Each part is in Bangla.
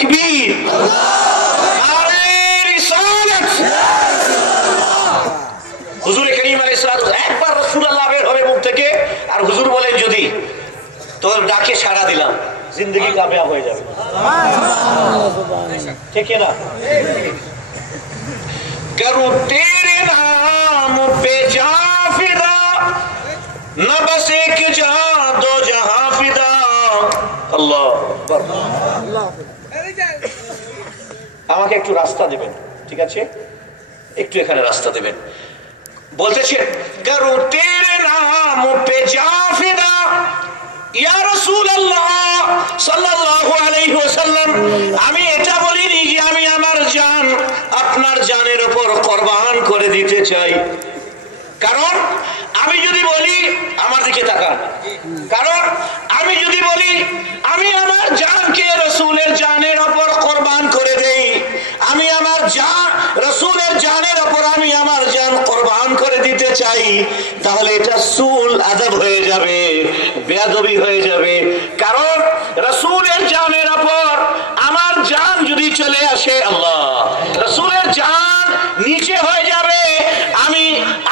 তাকবীর, নারে রিসালাত। হুজুর করিম আলাইহিস সালাতু একবার রাসূলুল্লাহ বের হবে মুখ থেকে আর হুজুর বলেন যদি তোর ডাকে সাড়া দিলাম, জিন্দগি কামিয়াব হয়ে যাবে। ঠিক না? করু তেরে নাম পে জা ফিদা, না বস এক জা দো জাহাঁ ফিদা। আল্লাহ আকবার। আমাকে একটু রাস্তা দেবেন, ঠিক আছে? একটু এখানে রাস্তা দেবেন। বলতেছেন করু তেরে নাম পে জা ফিদা ইয়া রাসূলুল্লাহ সাল্লাল্লাহু আলাইহি ওয়াসাল্লাম, আমি এটা বলিনি যে আমি আমার জান আপনার জানের উপর কুরবান করে দিতে চাই। কারণ আমি যদি বলি, আমার দিকে তাকান, কারণ আমি যদি বলি আমি আমার জানকে রাসূলের জানের উপর কুরবান করে দেই, আমি আমার জান রাসূলের জানের উপর আমি আমার জান কুরবান করে দিতে চাই, তাহলে এটা সুল আদব হয়ে যাবে, বেয়াদবি হয়ে যাবে। কারণ রাসূলের জানের উপর আমার জান যদি চলে আসে, আল্লাহ রাসূলের জান নিচে হয়ে যাবে, আমি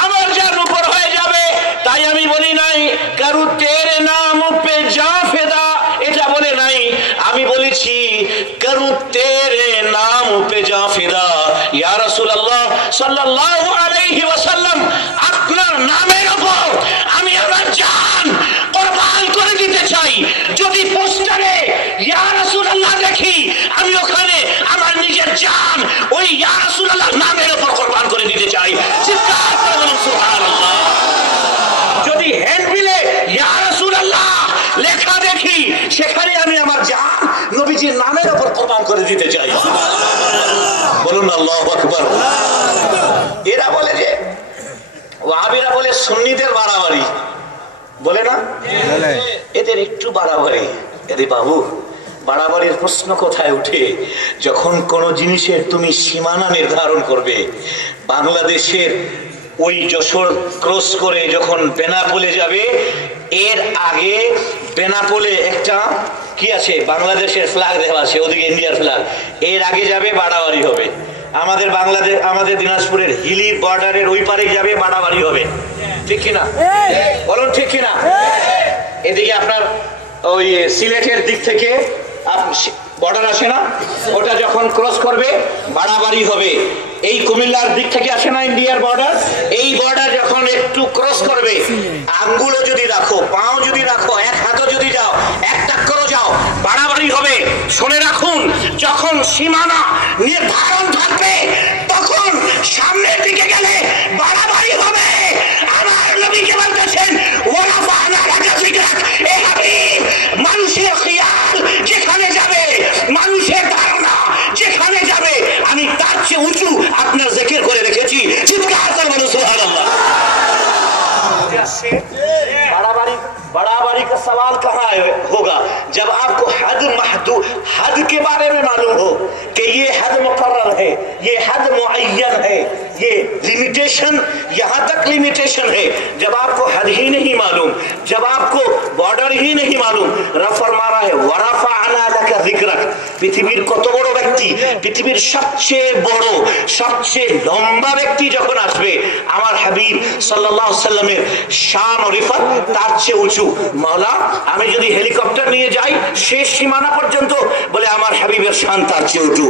আমার জান উপর হয়ে যাবে। তাই আমি বলি নাই করু তেরে নাম পে জা ফিদা, এটা বলে নাই। আমি বলেছি করু তেরে নাম পে জা ফিদা ইয়া রাসূলুল্লাহ সাল্লাল্লাহু আলাইহি ওয়াসাল্লাম, আপনার নামের উপর আমি আমার জান কুরবান করে দিতে চাই। যদি পোস্টারে ইয়া রাসূলুল্লাহ দেখি, আমি ওখানে আমার নিজের জান ওই ইয়া রাসূলুল্লাহ নামের উপর কুরবান করে দিতে চাই। চিৎকার করে বলুন সুবহানাল্লাহ। যদি হ্যান্ডবিলে ইয়া রাসূলুল্লাহ লেখা দেখি, সেখানে আমি আমার জান নবীজির নামের উপর কুরবান করে দিতে চাই। বলুন আল্লাহু আকবার। এরা বলে যে ওয়াহাবিরা বলে সুন্নিদের বাড়াবাড়ি, বলে না? এদের একটু বাড়াবাড়ি। এরে বাবু, বাড়াবাড়ির প্রশ্ন কোথায় উঠে যখন কোন জিনিসের তুমি সীমানা নির্ধারণ করবে। বাংলাদেশের ওই যশোর ক্রস করে যখন বেনাপোলে যাবে, এর আগে বেনাপোলে একটা কি আছে, বাংলাদেশের ফ্ল্যাগ দেওয়া আছে, ওদিকে ইন্ডিয়ার ফ্ল্যাগ, এর আগে যাবে বাড়াবাড়ি হবে। আমাদের বাংলাদেশ, আমাদের দিনাজপুরের হিলি বর্ডারের ওই পারে যাবে বাড়াবাড়ি হবে। ঠিক কিনা বলুন? ঠিক কিনা? এদিকে আপনার ওই সিলেটের দিক থেকে বর্ডার আসে না, ওটা যখন ক্রস করবে বাড়াবাড়ি হবে। এই কুমিল্লার দিক থেকে আসে না ইন্ডিয়ার বর্ডার, এই বর্ডার যখন একটু ক্রস করবে, আঙ্গুলও যদি রাখো, পাও যদি রাখো, এক হাতও যদি যাও, এক টাক্করও যাও, বাড়াবাড়ি হবে। শুনে রাখুন, যখন সীমানা নির্ধারণ থাকবে তখন সামনের দিকে গেলে বাড়াবাড়ি হবে। আমার নবীকে বলতেছেন ওয়ারাফা'না লাকা যিকরাক, এ হাবিব, মানুষের খেয়াল যেখানে যাবে, মানুষের ধারণা যেখানে যাবে, আমি তার চেয়ে উঁচু আপনার জিকির করে রেখেছি। চিৎকার করে বলুন সুবহানাল্লাহ। बड़ाबारी का सवाल कहाँ होगा? जब आपको हद के बारे में मालूम हो कि ये हद मुकर्रर है, ये हद मुअय्यन है, ये लिमिटेशन, यहाँ तक लिमिटेशन है। जब आपको हद ही नहीं मालूम, जब आपको बॉर्डर ही नहीं मालूम, रब फरमा रहा है वरफ़अना लका ज़िक्रक, পৃথিবীর কত বড় ব্যক্তি, পৃথিবীর সবচেয়ে বড় সবচেয়ে লম্বা ব্যক্তি যখন আসবে, আমার হাবিব সাল্লাল্লাহু আলাইহি সাল্লামের শান ও রিফাত তার চেয়ে উঁচু। মাওলা, আমি যদি হেলিকপ্টার নিয়ে যাই শেষ সীমানা পর্যন্ত, বলে আমার হাবিবের শান তার চেয়ে উঁচু।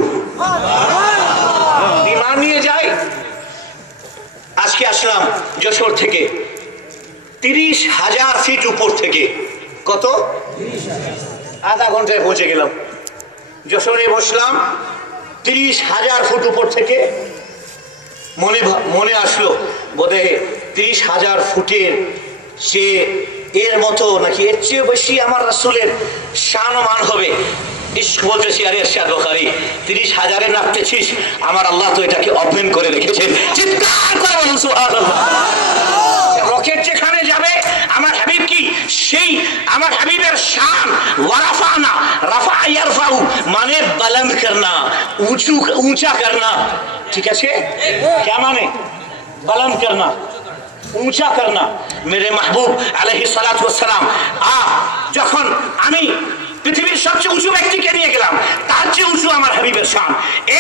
বিমান নিয়ে যাই, আজকে আসলাম যশোর থেকে, 30,000 ফিট উপর থেকে, কত? আধা ঘন্টায় পৌঁছে গেলাম। যশোরে বসলাম, 30,000 ফুট উপর থেকে মনে আসলো বোধহয় 30,000 ফুটের চেয়ে এর মতো নাকি এর চেয়ে বেশি আমার রাসূলের শান ও মান হবে। ইশক বলতেছি, আরে ইরশাদ বুখারী, 30,000-এ নাপতেছিস, আমার আল্লাহ তো এটাকে ওপেন করে রেখেছেন। চিৎকার করে বলুন সুবহানাল্লাহ। রকেট যেখানে যাবে, আমার হাবিব কি সেই আমার হাবিবের শান ওয়ারাফা'না, রাফা ইয়ারফাউ মানে বুলন্দ করনা, উঁচু ऊंचा करना, ঠিক আছে? क्या माने? बुलंद करना, ऊंचा करना। मेरे महबूब अलैहिस सलातु ওয়াস সালাম যখন আমি পৃথিবীর সবচেয়ে উঁচু ব্যক্তিকে নিয়ে গেলাম, তার চেয়ে উঁচু হাবিবের শান।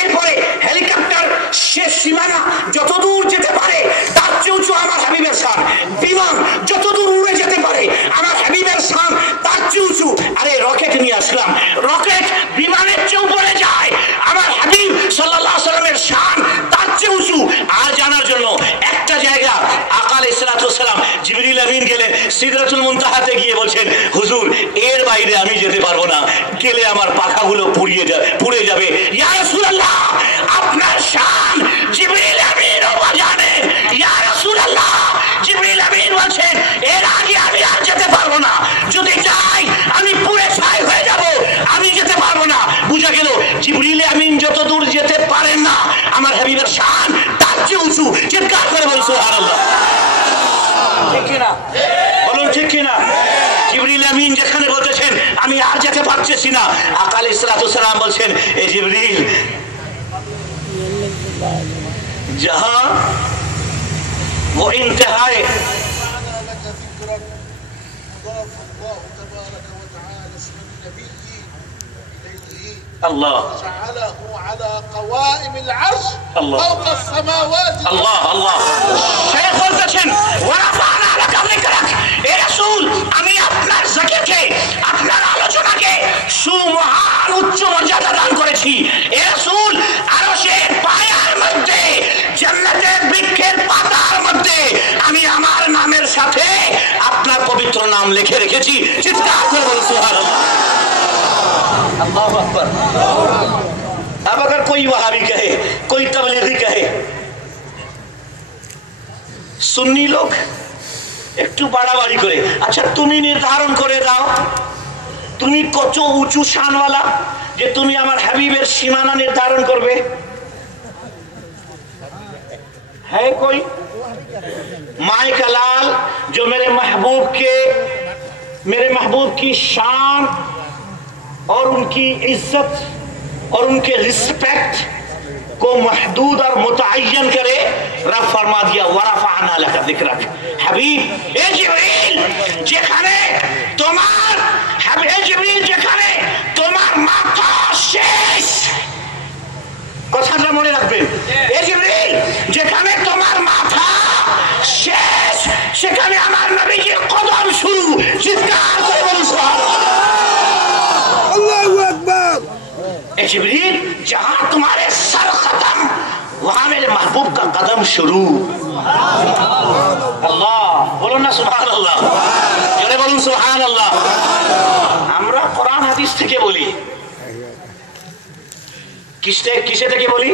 এরপরে হেলিকপ্টার শেষ সীমানা যতদূর যেতে পারে তার চেয়ে উঁচু আমার হাবিবের শান। বিমান যতদূর উড়ে যেতে পারে আমার হাবিবের শান তার চেয়ে উঁচু। আরে রকেট নিয়ে আসলাম, রকেট বিমানের চেয়ে উপরে যায়, আমার হাবিব সাল্লাল্লাহু আলাইহি ওয়াসাল্লামের শান তার চেয়ে উঁচু। আর জানার জন্য একটা জায়গা আকা আলাইহিস সালাতু ওয়াস সালাম জিবরিল আমিন গেলেন সিদরাতুল মুনতাহাতে গিয়ে বলছেন, হুজুর এর বাইরে আমি যেতে পারবো না, গেলে আমার পাখাগুলো পুড়ে যাবে। ইয়া রাসূলুল্লাহ আপনার শান জিবরিল আমিনও জানে। ইয়া রাসূলুল্লাহ জিবরিল আমিন বলছেন এর আগে আমি আর যেতে পারবো না, যদি যাই আমি পুড়ে ছাই হয়ে যাব, আমি যেতে পারবো না। বুঝা গেল জিবরিল আমিন যত দূর যেতে পারেন না আমার হাবিবের শান তার চেয়ে উঁচু। চিৎকার করে বলুন সুবহানাল্লাহ। ঠিক কিনা বলুন, ঠিক কিনা? জিবরিল আমিন যেখানে বলতেছেন আমি আর যেতে পারতেছি না, আকা আলাইহিস সালাতু ওয়াস সালাম বলছেন এ জিবরিল जहां वो इंतहाए الله جعله على قوائم العرش فوق السماوات الله الله شيخ বলতেছেন ওয়ারাফানা লাকা যিকরাক। এ রাসূল আমি আপনার জিকিরকে আপনার আলোচনাকে সুমহান উচ্চ মর্যাদা দান করেছি। এ রাসূল আরশের পায়ার মধ্যে জান্নাতের বৃক্ষের পাতার মধ্যে আমি আমার নামের সাথে আপনার পবিত্র নাম লিখে রেখেছি। চিৎকার করে বলুন সুবহানাল্লাহ। अल्लाहु अकबर। अब अगर कोई वहाबी कहे, कोई तबलीगी कहे, सुन्नी लोग একটু বাড়াবাড়ি করে, আচ্ছা তুমি নির্ধারণ করে দাও তুমি কত উঁচু শানওয়ালা যে তুমি আমার হাবিবের সীমানা নির্ধারণ করবে। है कोई माए का लाल जो मेरे महबूब की शान और उनकी इज्जत और उनके रिस्पेक्ट को महदूद और मुतअय्यन करे। रब फरमा दिया वरफअना लका जिक्रक। हबीब ए जिब्रील যেখানে তোমার হাবিব জিবরিল যেখানে তোমার মাথা শেষ, কথাটা মনে রাখবেন। এ জিবরিল যেখানে তোমার মাথা শেষ সেখানে আমার নবীজির কদম শুরু। চিৎকার করে বলুন সুবহানাল্লাহ। जिब्रील जहां तुम्हारे सर खत्म वहां मेरे महबूब का कदम शुरू। अल्लाह बोलो ना सुभान अल्लाह, जोरे बोलुन सुभान अल्लाह। আমরা কোরআন হাদিস থেকে বলি, কিসে থেকে বলি?